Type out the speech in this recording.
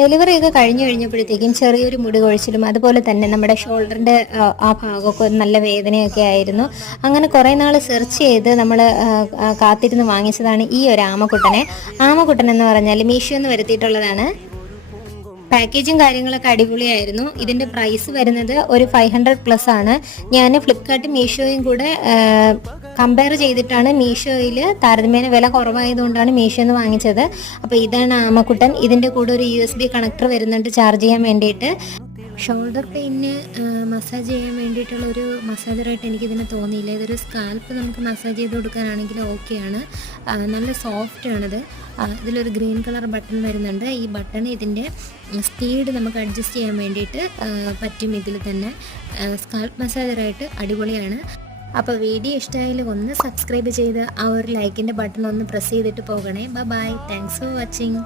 Delivery ഒക്കെ കഴിഞ്ഞപ്പോഴത്തേക്കും ചെറിയൊരു മുടി കൊഴിച്ചിലും അതുപോലെ തന്നെ നമ്മുടെ ഷോൾഡറിൻ്റെ ആ ഭാഗമൊക്കെ നല്ല വേദനയൊക്കെ ആയിരുന്നു. അങ്ങനെ കുറേ നാൾ സെർച്ച് ചെയ്ത് നമ്മൾ കാത്തിരുന്ന് വാങ്ങിച്ചതാണ് ഈ ഒരു ആമക്കുട്ടനെ. ആമക്കുട്ടൻ എന്ന് പറഞ്ഞാൽ മീഷോ എന്ന് വരുത്തിയിട്ടുള്ളതാണ്. പാക്കേജും കാര്യങ്ങളൊക്കെ അടിപൊളിയായിരുന്നു. ഇതിൻ്റെ പ്രൈസ് വരുന്നത് ഒരു 500+ ആണ്. ഞാൻ ഫ്ലിപ്കാർട്ടും മീഷോയും കൂടെ കമ്പയർ ചെയ്തിട്ടാണ് മീഷോയിൽ താരതമ്യേന വില കുറവായതുകൊണ്ടാണ് മീഷോന്ന് വാങ്ങിച്ചത്. അപ്പോൾ ഇതാണ് ആമക്കുട്ടൻ. ഇതിൻ്റെ കൂടെ ഒരു USB കണക്ടർ വരുന്നുണ്ട് ചാർജ് ചെയ്യാൻ വേണ്ടിയിട്ട്. ഷോൾഡർ പെയിന് മസാജ് ചെയ്യാൻ വേണ്ടിയിട്ടുള്ള ഒരു മസാജറായിട്ട് എനിക്കിതിനെ തോന്നിയില്ല. ഇതൊരു സ്കാൽപ്പ് നമുക്ക് മസാജ് ചെയ്ത് കൊടുക്കാനാണെങ്കിൽ ഓക്കെയാണ്. നല്ല സോഫ്റ്റാണിത്. ഇതിലൊരു ഗ്രീൻ കളർ ബട്ടൺ വരുന്നുണ്ട്. ഈ ബട്ടൺ ഇതിൻ്റെ സ്പീഡ് നമുക്ക് അഡ്ജസ്റ്റ് ചെയ്യാൻ വേണ്ടിയിട്ട് പറ്റും. ഇതിൽ തന്നെ സ്കാൽപ്പ് മസാജറായിട്ട് അടിപൊളിയാണ്. അപ്പോൾ വീഡിയോ ഇഷ്ടമായാൽ ഒന്ന് സബ്സ്ക്രൈബ് ചെയ്ത് ആ ഒരു ലൈക്കിൻ്റെ ബട്ടൺ ഒന്ന് പ്രസ് ചെയ്തിട്ട് പോകണേ. ബൈ. Thanks for watching.